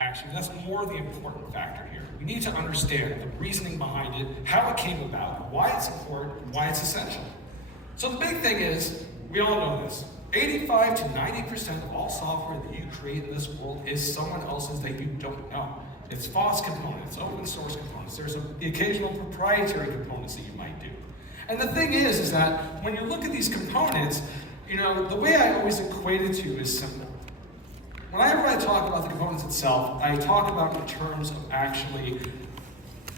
Actually, that's more the important factor here. We need to understand the reasoning behind it, how it came about, why it's important, why it's essential. So the big thing is, we all know this. 85 to 90% of all software that you create in this world is someone else's that you don't know. It's FOSS components, open source components. There's the occasional proprietary components that you might do. And the thing is that when you look at these components, the way I always equate it to is simple. Whenever I talk about the components itself, I talk about in terms of actually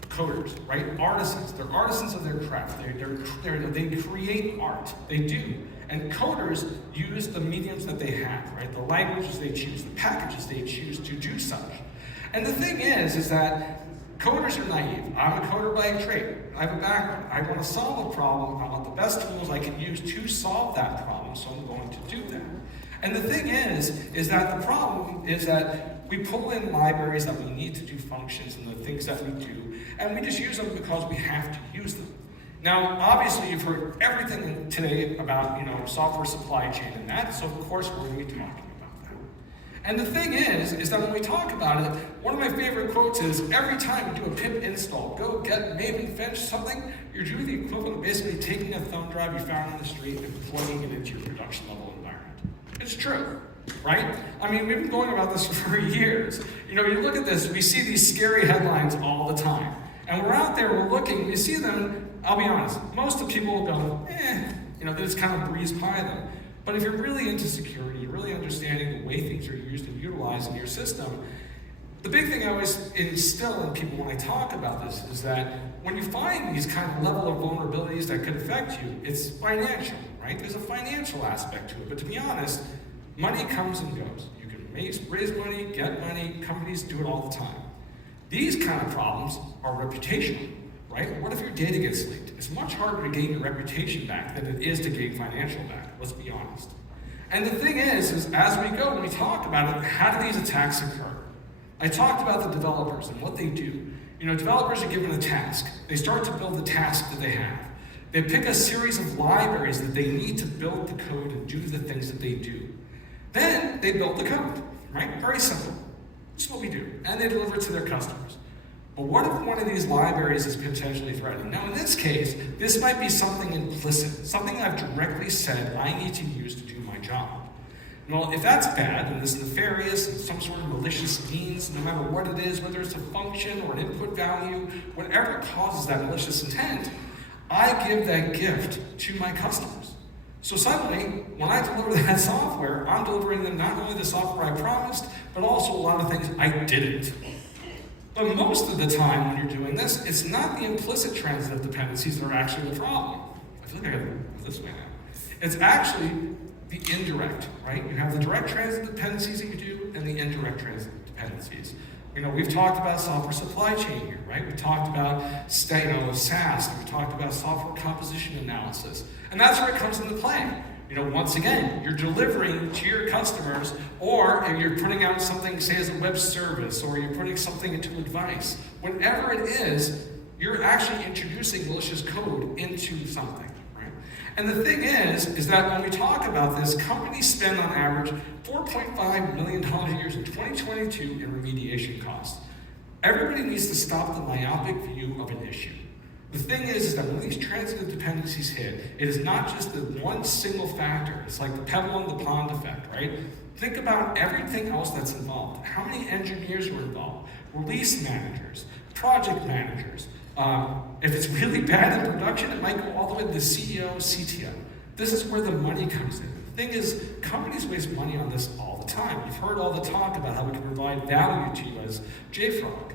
coders, right? Artisans. They're artisans of their craft. They create art. They do. And coders use the mediums that they have, right? The languages they choose, the packages they choose to do such. And the thing is that coders are naive. I'm a coder by trade. I have a background. I want to solve a problem. I want the best tools I can use to solve that problem, so I'm going to do that. And the thing is that the problem is that we pull in libraries that we need to do functions and the things that we do, and we just use them because we have to use them. Now, obviously, you've heard everything today about software supply chain and that, so of course we're going to be talking about that. And the thing is that when we talk about it, one of my favorite quotes is, every time you do a pip install, go get Maven fetch something, you're doing the equivalent of basically taking a thumb drive you found on the street and plugging it into your production level environment. It's true, right? I mean, we've been going about this for years. You look at this, we see these scary headlines all the time. And we're out there, we're looking, we see them, I'll be honest, most of the people will go, they just kind of breeze by them. But if you're really into security, you're really understanding the way things are used and utilized in your system, the big thing I always instill in people when I talk about this is that when you find these kind of level of vulnerabilities that could affect you, it's financial, right? There's a financial aspect to it, but to be honest, money comes and goes. You can raise money, get money, companies do it all the time. These kind of problems are reputational, right? What if your data gets leaked? It's much harder to gain your reputation back than it is to gain financial back, let's be honest. And the thing is as we go, when we talk about it, how do these attacks occur? I talked about the developers and what they do. Developers are given a task. They start to build the task that they have. They pick a series of libraries that they need to build the code and do the things that they do. Then they build the code, right? Very simple. That's what we do. And they deliver it to their customers. But what if one of these libraries is potentially threatened? Now, in this case, this might be something implicit, something I've directly said I need to use to do my job. Well, if that's bad, and it's nefarious, and some sort of malicious means, no matter what it is, whether it's a function or an input value, whatever causes that malicious intent, I give that gift to my customers. So suddenly, when I deliver that software, I'm delivering them not only the software I promised, but also a lot of things I didn't. But most of the time when you're doing this, it's not the implicit transitive dependencies that are actually the problem. I feel like I gotta go this way now. It's actually the indirect, right? You have the direct transitive dependencies that you do and the indirect transitive dependencies. We've talked about software supply chain here, right? We talked about SaaS, and we talked about software composition analysis. And that's where it comes into play. Once again, you're delivering to your customers, or you're putting out something, say, as a web service, or you're putting something into advice. Whatever it is, you're actually introducing malicious code into something. And the thing is that when we talk about this, companies spend on average $4.5 million a year in 2022 in remediation costs. Everybody needs to stop the myopic view of an issue. The thing is that when these transitive dependencies hit, it is not just the one single factor. It's like the pebble in the pond effect, right? Think about everything else that's involved. How many engineers are involved? Release managers, project managers. If it's really bad in production, it might go all the way to the CEO, CTO. This is where the money comes in. The thing is, companies waste money on this all the time. You've heard all the talk about how we can provide value to you as jfrog.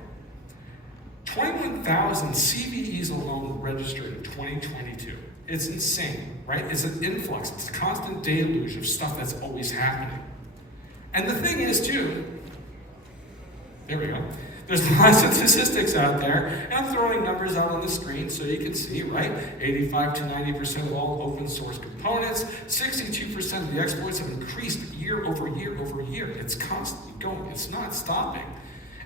21,000 CVEs alone were registered in 2022. It's insane, right? It's an influx. It's a constant deluge of stuff that's always happening. And the thing is, too, there we go. There's lots of statistics out there, and I'm throwing numbers out on the screen so you can see, right? 85 to 90% of all open source components, 62% of the exploits have increased year over year over year. It's constantly going, it's not stopping.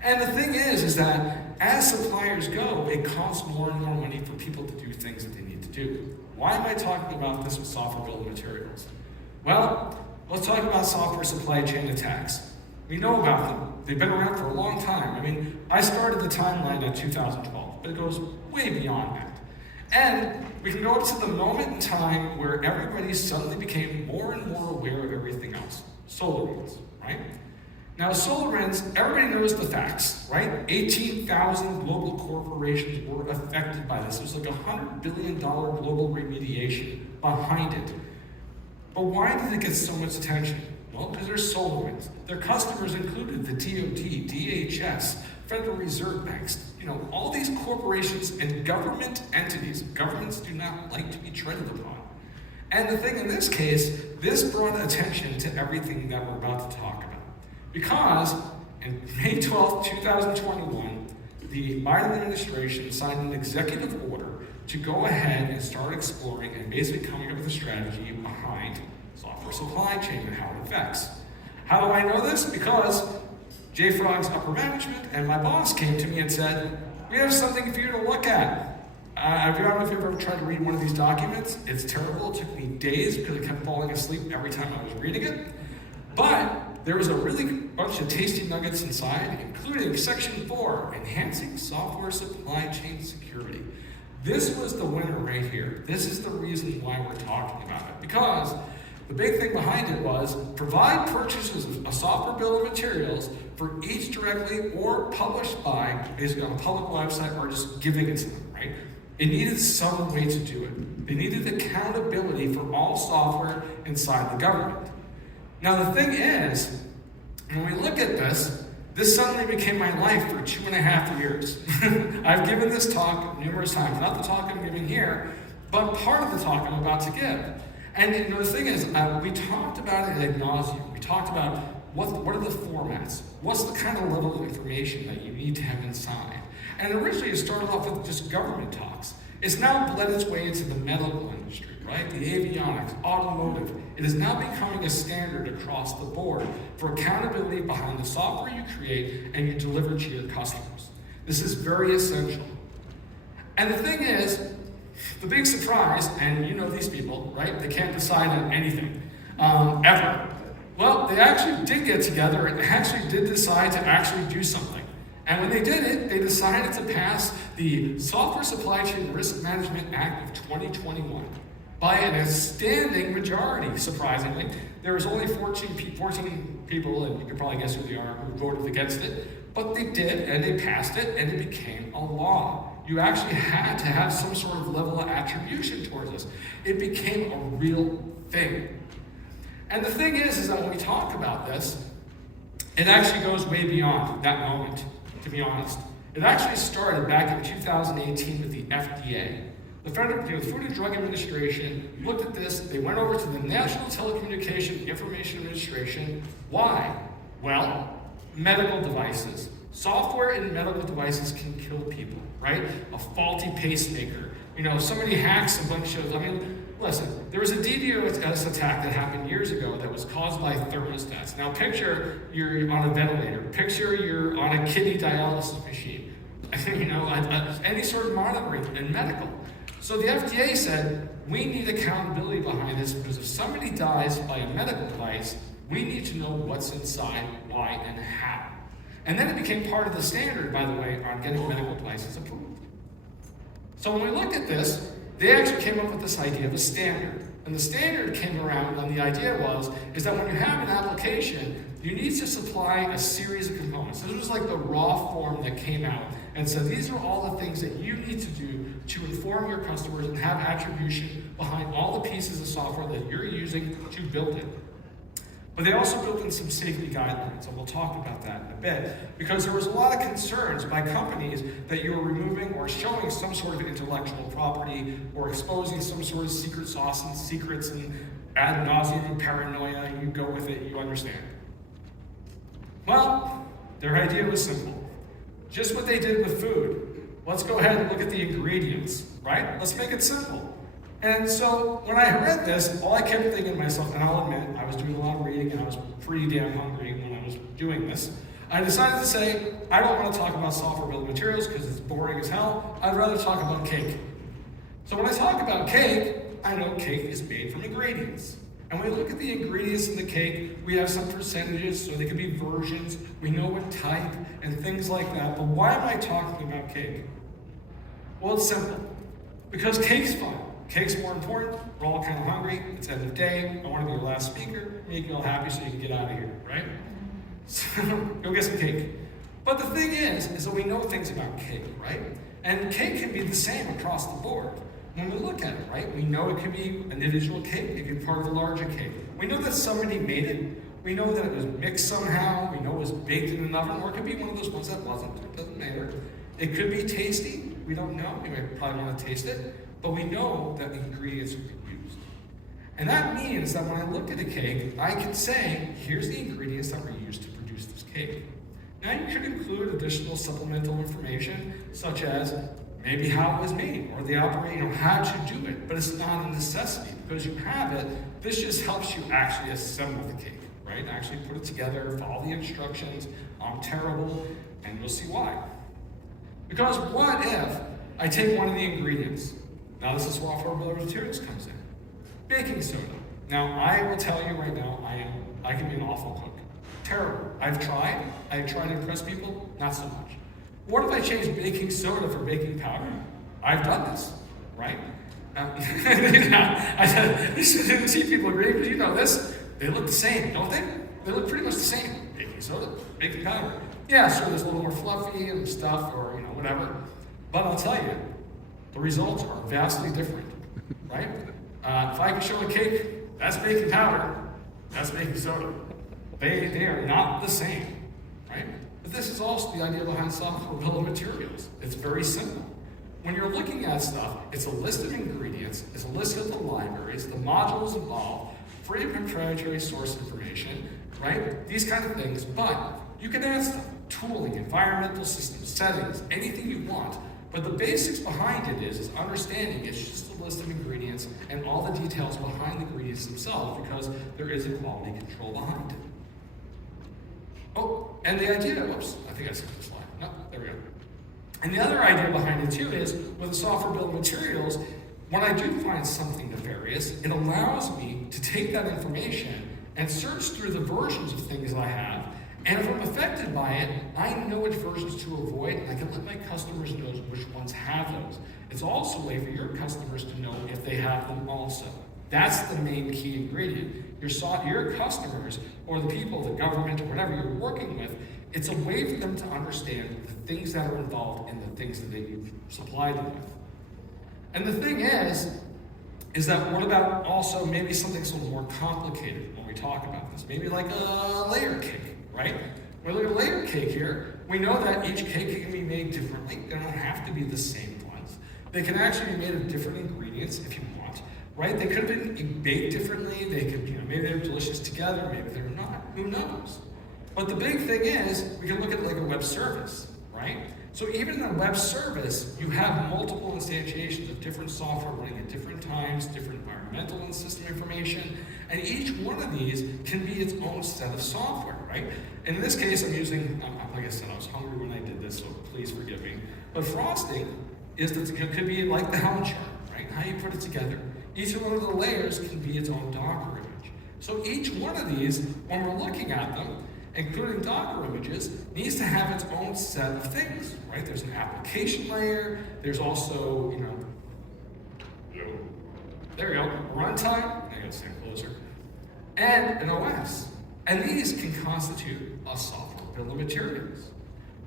And the thing is that as suppliers go, it costs more and more money for people to do things that they need to do. Why am I talking about this with software bill of materials? Well, let's talk about software supply chain attacks. We know about them. they've been around for a long time. I mean, I started the timeline in 2012, but it goes way beyond that. And we can go up to the moment in time where everybody suddenly became more and more aware of everything else. SolarWinds, right? Now, SolarWinds, everybody knows the facts, right? 18,000 global corporations were affected by this. It was like a $100 billion global remediation behind it. But why did it get so much attention? Well, because there's SolarWinds. Their customers included the DoD, DHS, Federal Reserve Banks, all these corporations and government entities. Governments do not like to be treaded upon. And the thing in this case, this brought attention to everything that we're about to talk about. Because in May 12, 2021, the Biden administration signed an executive order to go ahead and start exploring and basically coming up with a strategy behind software supply chain and how it affects. How do I know this? Because jfrog's upper management and my boss came to me and said, we have something for you to look at. I don't know if you've ever tried to read one of these documents. It's terrible. It took me days because I kept falling asleep every time I was reading it. But there was a really bunch of tasty nuggets inside, including Section 4, Enhancing Software Supply Chain Security. This was the winner right here. This is the reason why we're talking about it. Because the big thing behind it was provide purchases of software bill of materials for each directly or published by, basically on a public website, or just giving it to them, right? It needed some way to do it. They needed accountability for all software inside the government. Now the thing is, when we look at this suddenly became my life for 2.5 years. I've given this talk numerous times, not the talk I'm giving here, but part of the talk I'm about to give. And the thing is, we talked about it ad nauseum. We talked about what are the formats, what's the kind of level of information that you need to have inside. And originally it started off with just government talks. It's now bled its way into the medical industry, right? The avionics, automotive. It is now becoming a standard across the board for accountability behind the software you create and you deliver to your customers. This is very essential. And the thing is, the big surprise, and these people, right? They can't decide on anything, ever. Well, they actually did get together and actually did decide to actually do something. And when they did it, they decided to pass the Software Supply Chain Risk Management Act of 2021 by an outstanding majority, surprisingly. There was only 14 people, and you can probably guess who they are, who voted against it. But they did, and they passed it, and it became a law. You actually had to have some sort of level of attribution towards this. It became a real thing. And the thing is that when we talk about this, it actually goes way beyond that moment, to be honest. It actually started back in 2018 with the FDA. The Food and Drug Administration looked at this. They went over to the National Telecommunications Information Administration. Why? Well, medical devices. Software in medical devices can kill people, right? A faulty pacemaker. Somebody hacks a bunch of, listen, there was a DDoS attack that happened years ago that was caused by thermostats. Now picture you're on a ventilator. Picture you're on a kidney dialysis machine. Any sort of monitoring in medical. So the FDA said, we need accountability behind this because if somebody dies by a medical device, we need to know what's inside, why, and how. And then it became part of the standard, by the way, on getting medical devices approved. So when we look at this, they actually came up with this idea of a standard. And the standard came around, and the idea is that when you have an application, you need to supply a series of components. This was like the raw form that came out. And so these are all the things that you need to do to inform your customers and have attribution behind all the pieces of software that you're using to build it. But they also built in some safety guidelines, and we'll talk about that in a bit, because there was a lot of concerns by companies that you were removing or showing some sort of intellectual property or exposing some sort of secret sauce and secrets and ad nauseum and paranoia. You go with it, you understand. Well, their idea was simple. Just what they did with food. Let's go ahead and look at the ingredients, right? Let's make it simple. And so when I read this, all I kept thinking to myself, and I'll admit, I was doing a lot of reading and I was pretty damn hungry when I was doing this. I decided to say, I don't want to talk about software bill of materials because it's boring as hell. I'd rather talk about cake. So when I talk about cake, I know cake is made from ingredients. And when we look at the ingredients in the cake, we have some percentages, so they can be versions. We know what type and things like that. But why am I talking about cake? Well, it's simple. Because cake's fun. Cake's more important. We're all kind of hungry. It's end of day. I want to be your last speaker. Make you all happy so you can get out of here, right? So go get some cake. But the thing is that we know things about cake, right? And cake can be the same across the board. When we look at it, right, we know it could be an individual cake, it could be part of a larger cake. We know that somebody made it, we know that it was mixed somehow, we know it was baked in an oven, or it could be one of those ones that wasn't, it doesn't matter. It could be tasty, we don't know, you might probably want to taste it, but we know that the ingredients have been used. And that means that when I look at a cake, I can say, here's the ingredients that were used to produce this cake. Now you could include additional supplemental information, such as maybe how it was made, or the how to do it, but it's not a necessity. Because you have it, this just helps you actually assemble the cake, right? Actually put it together, follow the instructions. I'm terrible, and you'll see why. Because what if I take one of the ingredients? Now this is where our bill of materials comes in. Baking soda. Now I will tell you right now, I can be an awful cook. Terrible. I've tried to impress people, not so much. What if I change baking soda for baking powder? I've done this, right? I said, see people agree, because you know this, they look the same, don't they? They look pretty much the same. Baking soda, baking powder. Yeah, sure, there's a little more fluffy and stuff, or whatever. But I'll tell you, the results are vastly different, right? If I can show a cake, that's baking powder, that's baking soda. They are not the same, right? But this is also the idea behind software bill of materials. It's very simple. When you're looking at stuff, it's a list of ingredients, it's a list of the libraries, the modules involved, free and proprietary source information, right? These kind of things, but you can add stuff, tooling, environmental systems, settings, anything you want. But the basics behind it is understanding it's just a list of ingredients and all the details behind the ingredients themselves, because there is a quality control behind it. Oh, and the idea, whoops, I think I skipped the slide. No, there we go. And the other idea behind it too is, with the software bill of materials, when I do find something nefarious, it allows me to take that information and search through the versions of things I have, and if I'm affected by it, I know which versions to avoid, and I can let my customers know which ones have those. It's also a way for your customers to know if they have them also. That's the main key ingredient. Your customers, or the people, the government, or whatever you're working with, it's a way for them to understand the things that are involved in the things that you've supplied them with. And the thing is that what about also maybe something that's a little more complicated when we talk about this? Maybe like a layer cake, right? When we look at a layer cake here, we know that each cake can be made differently. They don't have to be the same ones. They can actually be made of different ingredients if you want, right? They could have been baked differently. They could, maybe they're delicious together, maybe they're not. Who knows? But the big thing is, we can look at it like a web service, right? So even in a web service, you have multiple instantiations of different software running at different times, different environmental and system information, and each one of these can be its own set of software, right? And in this case, I'm using, like I said, I was hungry when I did this, so please forgive me. But frosting could be like the Helm chart, right? How you put it together. Each one of the layers can be its own Docker image. So each one of these, when we're looking at them, including Docker images, needs to have its own set of things, right? There's an application layer, there's also, there we go, runtime, I gotta stand closer, and an OS. And these can constitute a software bill of materials.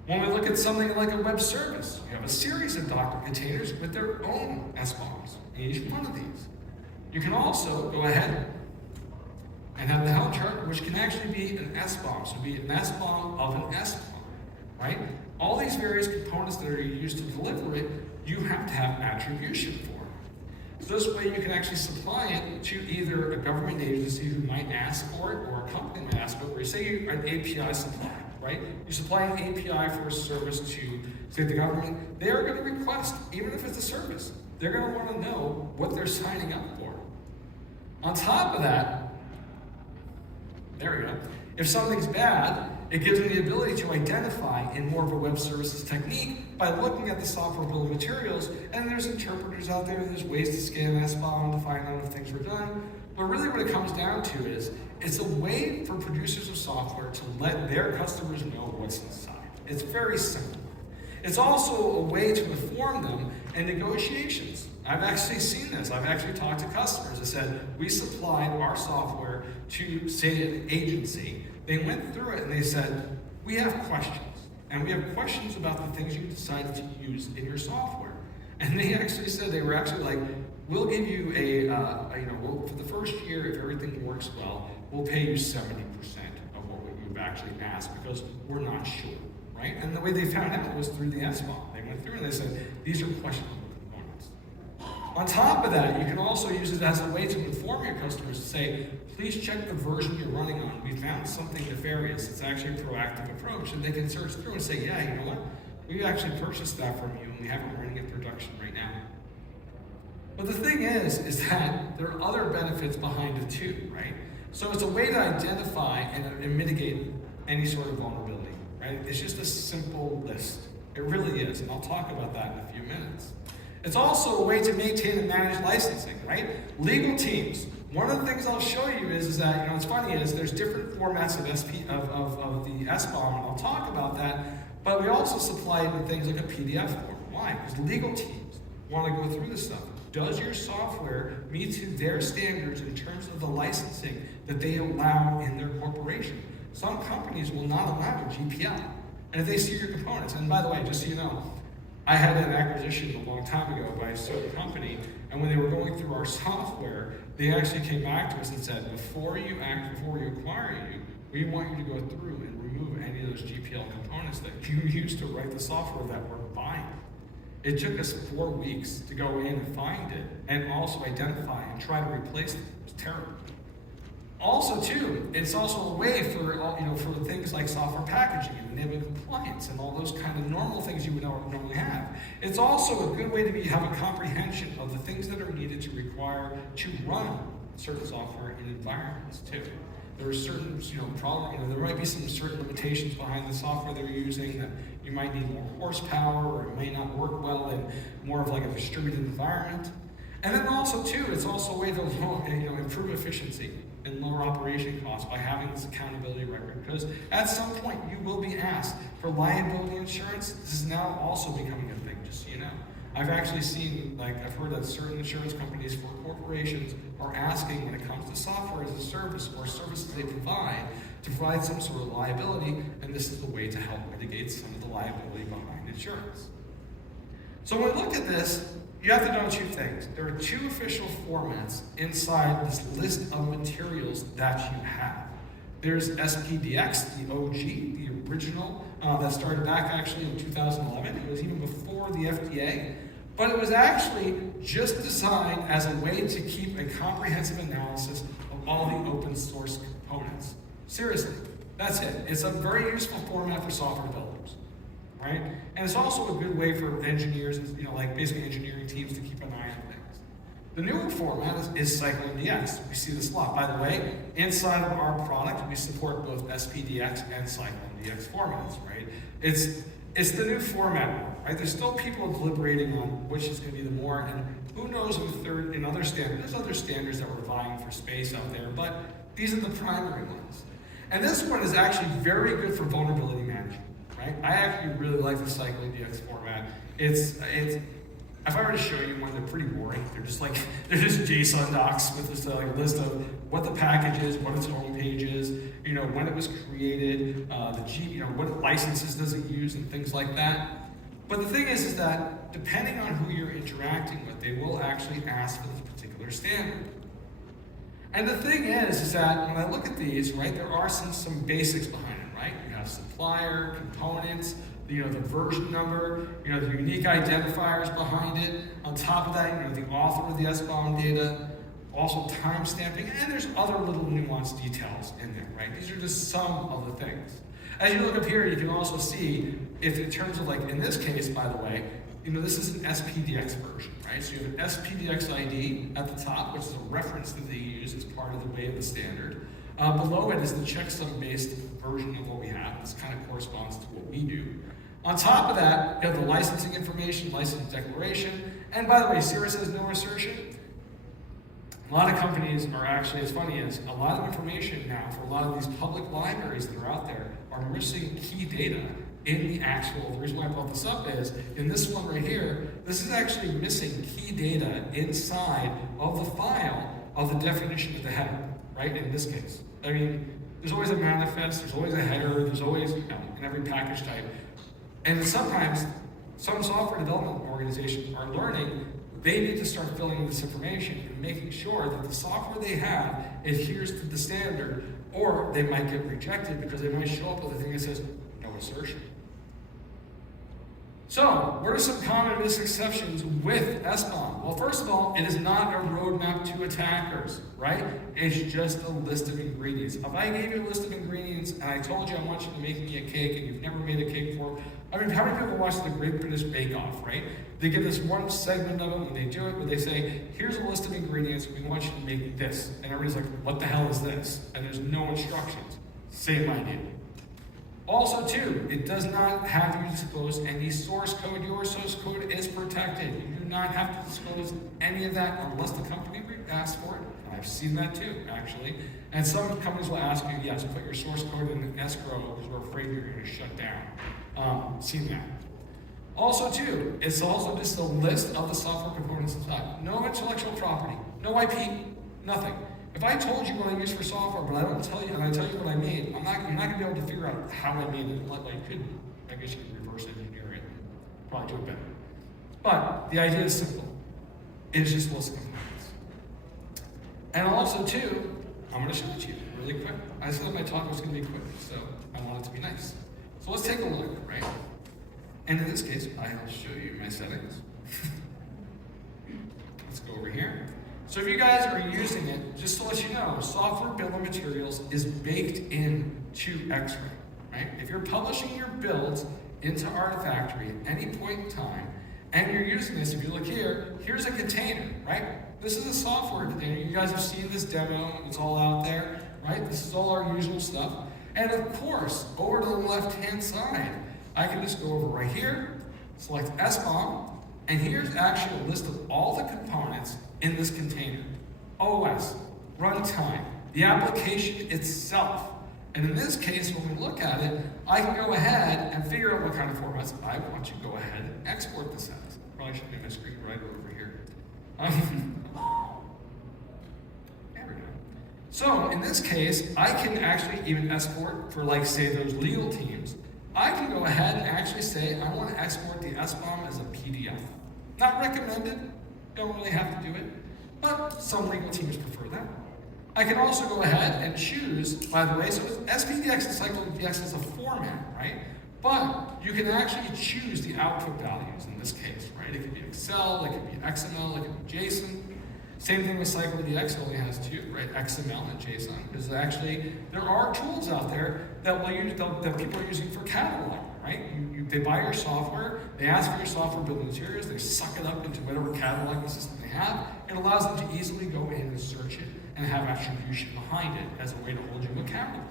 When we look at something like a web service, you have a series of Docker containers with their own SBOMs in each one of these. You can also go ahead and have the Helm chart, which can actually be an SBOM, so be an SBOM of an SBOM, right? All these various components that are used to deliver it, you have to have attribution for. So this way you can actually supply it to either a government agency who might ask for it, or a company might ask for it, where you say you're an API supplier, right? You supply an API for a service to, say, the government, they are going to request, even if it's a service, they're going to want to know what they're signing up for. On top of that, there we go. If something's bad, it gives them the ability to identify in more of a web services technique by looking at the software bill of materials, and there's interpreters out there, there's ways to scan SBOM to find out if things were done. But really what it comes down to is, it's a way for producers of software to let their customers know what's inside. It's very simple. It's also a way to inform them in negotiations. I've actually seen this. I've actually talked to customers that said, we supplied our software to, say, an agency. They went through it and they said, we have questions. And we have questions about the things you decided to use in your software. And they actually said, they were actually like, we'll give you for the first year, if everything works well, we'll pay you 70% of what you've actually asked because we're not sure, right? And the way they found out was through the sbom. They went through and they said, these are questionable components. On top of that, you can also use it as a way to inform your customers to say, please check the version you're running on. We found something nefarious. It's actually a proactive approach. And they can search through and say, yeah, you know what? We actually purchased that from you and we have it running in production right now. But the thing is that there are other benefits behind it too, right? So it's a way to identify and mitigate any sort of vulnerability, right? It's just a simple list. It really is, and I'll talk about that in a few minutes. It's also a way to maintain and manage licensing, right? Legal teams. One of the things I'll show you is that, what's funny is there's different formats of the sbom, and I'll talk about that, but we also supply it in things like a PDF form. Why? Because legal teams want to go through this stuff. Does your software meet to their standards in terms of the licensing that they allow in their corporation? Some companies will not allow GPL. And if they see your components, and by the way, just so you know, I had an acquisition a long time ago by a certain company, and when they were going through our software, they actually came back to us and said, before we acquire you, we want you to go through and remove any of those GPL components that you used to write the software that we're buying. It took us 4 weeks to go in and find it, and also identify and try to replace it. It was terrible. Also, too, it's also a way for things like software packaging and enabling compliance and all those kind of normal things you would normally have. It's also a good way to have a comprehension of the things that are needed to require to run certain software in environments too. There are certain, there might be some certain limitations behind the software they're using that you might need more horsepower, or it may not work well in more of like a distributed environment. And then also too, it's also a way to improve efficiency and lower operation costs by having this accountability record, because at some point you will be asked for liability insurance. This is now also becoming a thing, just so you know. I've actually seen, I've heard that certain insurance companies for corporations are asking when it comes to software as a service or services they provide to provide some sort of liability, and this is the way to help mitigate some of the liability behind insurance. So when we look at this, you have to know 2 things. There are 2 official formats inside this list of materials that you have. There's SPDX, the OG, the original, that started back actually in 2011. It was even before the FDA, but it was actually just designed as a way to keep a comprehensive analysis of all the open source components. Seriously, that's it. It's a very useful format for software developers, right? And it's also a good way for engineers, basically engineering teams to keep an eye on things. The newer format is CycloneDX. We see this a lot. By the way, inside of our product, we support both SPDX and CycloneDX formats, right? It's the new format, right? There's still people deliberating on which is going to be the more, and who knows in other standards. There's other standards that we're vying for space out there, but these are the primary ones. And this one is actually very good for vulnerability management, right? I actually really like the CycloneDX format. If I were to show you one, they're pretty boring. They're just JSON docs with just a list of what the package is, what its homepage is, when it was created, what licenses does it use, and things like that. But the thing is that depending on who you're interacting with, they will actually ask for this particular standard. And the thing is that when I look at these, right, there are some basics behind it, right? You have supplier, components, the version number, the unique identifiers behind it. On top of that, the author of the sbom data, also time stamping, and there's other little nuanced details in there, right? These are just some of the things. As you look up here, you can also see if in terms of in this case, by the way, this is an SPDX version, right? So you have an SPDX ID at the top, which is a reference that they use as part of the way of the standard. Below it is the checksum-based version of what we have. This kind of corresponds to what we do. On top of that, you have the licensing information, license declaration, and by the way, Sierra says no assertion. A lot of companies are actually, as funny as, a lot of information now for a lot of these public libraries that are out there are missing key data in the actual, the reason why I brought this up is, in this one right here, this is actually missing key data inside of the file of the definition of the header, right, in this case. I mean, there's always a manifest, there's always a header, there's always, in every package type. And sometimes, some software development organizations are learning they need to start filling in this information and making sure that the software they have adheres to the standard, or they might get rejected because they might show up with a thing that says, no assertion. So, what are some common misconceptions with sbom? Well, first of all, it is not a roadmap to attackers, right? It's just a list of ingredients. If I gave you a list of ingredients and I told you I want you to make me a cake and you've never made a cake before, I mean, how many people watch the Great British Bake Off, right? They give this one segment of it when they do it, where they say, here's a list of ingredients, we want you to make this. And everybody's like, what the hell is this? And there's no instructions. Same idea. Also, too, it does not have you disclose any source code. Your source code is protected. You do not have to disclose any of that unless the company asks for it. I've seen that too, actually. And some companies will ask you, yes, put your source code in escrow because we're afraid you're going to shut down. Seen that. Also, too, it's also just a list of the software components inside. No intellectual property, no IP, nothing. If I told you what I use for software, but I don't tell you, and I tell you what I made, you're not going to be able to figure out how I made it. Like you could, I guess you could reverse engineer it, probably do it better. But the idea is simple. It's just a list of components. And also, too, I'm going to show it to you really quick. I said my talk was going to be quick, so I want it to be nice. So let's take a look, right? And in this case, I'll show you my settings. Let's go over here. So if you guys are using it, just to let you know, software bill of materials is baked into X-Ray, right? If you're publishing your builds into Artifactory at any point in time, and you're using this, if you look here, here's a container, right? This is a software container. You guys have seen this demo, it's all out there, right? This is all our usual stuff. And of course, over to the left-hand side, I can just go over right here, select sbom, and here's actually a list of all the components in this container. OS, runtime, the application itself. And in this case, when we look at it, I can go ahead and figure out what kind of formats I want to go ahead and export this as. Probably should be my screen right over here. There we go. So in this case, I can actually even export for, like, say, those legal teams. I can go ahead and actually say I want to export the sbom as a PDF. Not recommended, don't really have to do it, but some legal teams prefer that. I can also go ahead and choose, by the way, so SPDX and CycloneDX is a format, right? But you can actually choose the output values in this case, right? It could be Excel, it could be XML, it could be JSON. Same thing with CycloneDX, only has two, right? XML and JSON. Because actually, there are tools out there that that people are using for cataloging, right? They buy your software, they ask for your software building materials, they suck it up into whatever cataloging system they have. It allows them to easily go in and search it and have attribution behind it as a way to hold you accountable.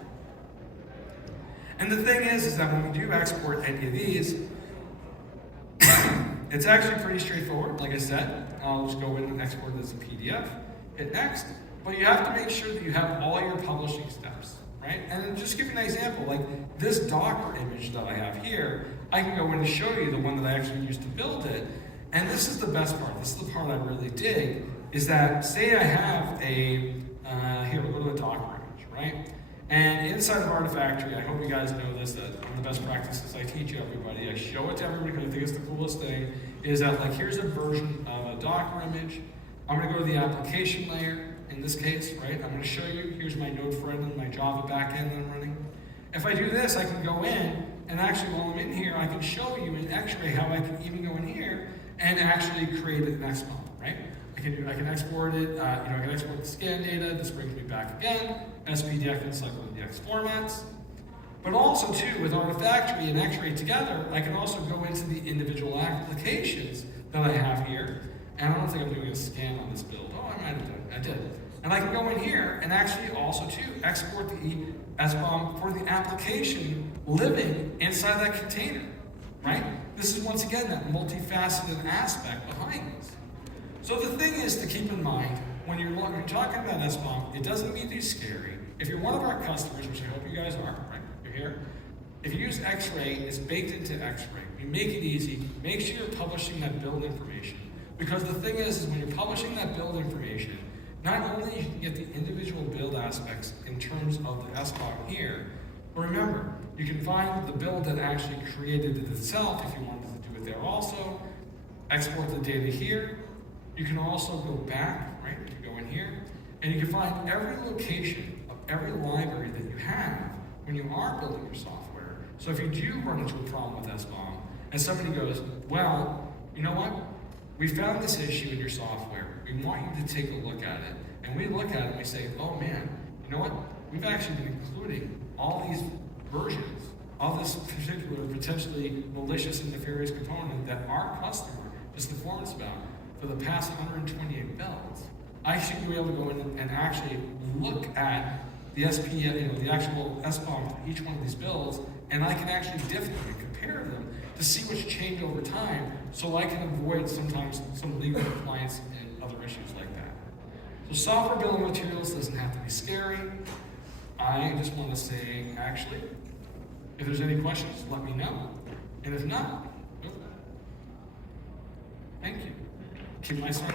And the thing is that when we do export any of these, it's actually pretty straightforward. Like I said, I'll just go in and export it as a PDF, hit next, but you have to make sure that you have all your publishing steps, right? And just give you an example, like this Docker image that I have here, I can go in and show you the one that I actually used to build it, and this is the best part, this is the part I really dig, is that, say I have a, here, we'll go to a Docker image, right? And inside of Artifactory, I hope you guys know this, that one of the best practices I teach everybody, I show it to everybody because I think it's the coolest thing, is that, like, here's a version of a Docker image. I'm gonna go to the application layer, in this case, right? I'm gonna show you, here's my Node front end, my Java backend that I'm running. If I do this, I can go in, and actually while I'm in here, I can show you in X-Ray how I can even go in here and actually create an sbom, right? I can export it, I can export the scan data, this brings me back again, SPDX and CycloneDX formats. But also too, with Artifactory and X-Ray together, I can also go into the individual applications that I have here. And I don't think I'm doing a scan on this build. Oh, I might have done it, I did. And I can go in here and actually also too, export the sbom for the application living inside that container, right? This is once again that multifaceted aspect behind this. So the thing is to keep in mind, when you're talking about sbom, it doesn't need to be scary. If you're one of our customers, which I hope you guys are, right? You're here. If you use X-ray, it's baked into X-ray. We make it easy. Make sure you're publishing that build information. Because the thing is when you're publishing that build information, not only you can get the individual build aspects in terms of the sbom here, but remember, you can find the build that actually created it itself if you wanted to do it there also. Export the data here. You can also go back, right? You can go in here, and you can find every location of every library that you have when you are building your software. So if you do run into a problem with sbom, and somebody goes, well, you know what? We found this issue in your software. We want you to take a look at it. And we look at it and we say, oh man, you know what? We've actually been including all these versions of this particular potentially malicious and nefarious component that our customer just informed us about for the past 128 builds. I should be able to go in and actually look at the the actual sbom for each one of these builds, and I can actually differently compare them to see what's changed over time, so I can avoid sometimes some legal compliance and other issues like that. So software bill of materials doesn't have to be scary. I just want to say, actually, if there's any questions, let me know. And if not, thank you. Keep my son.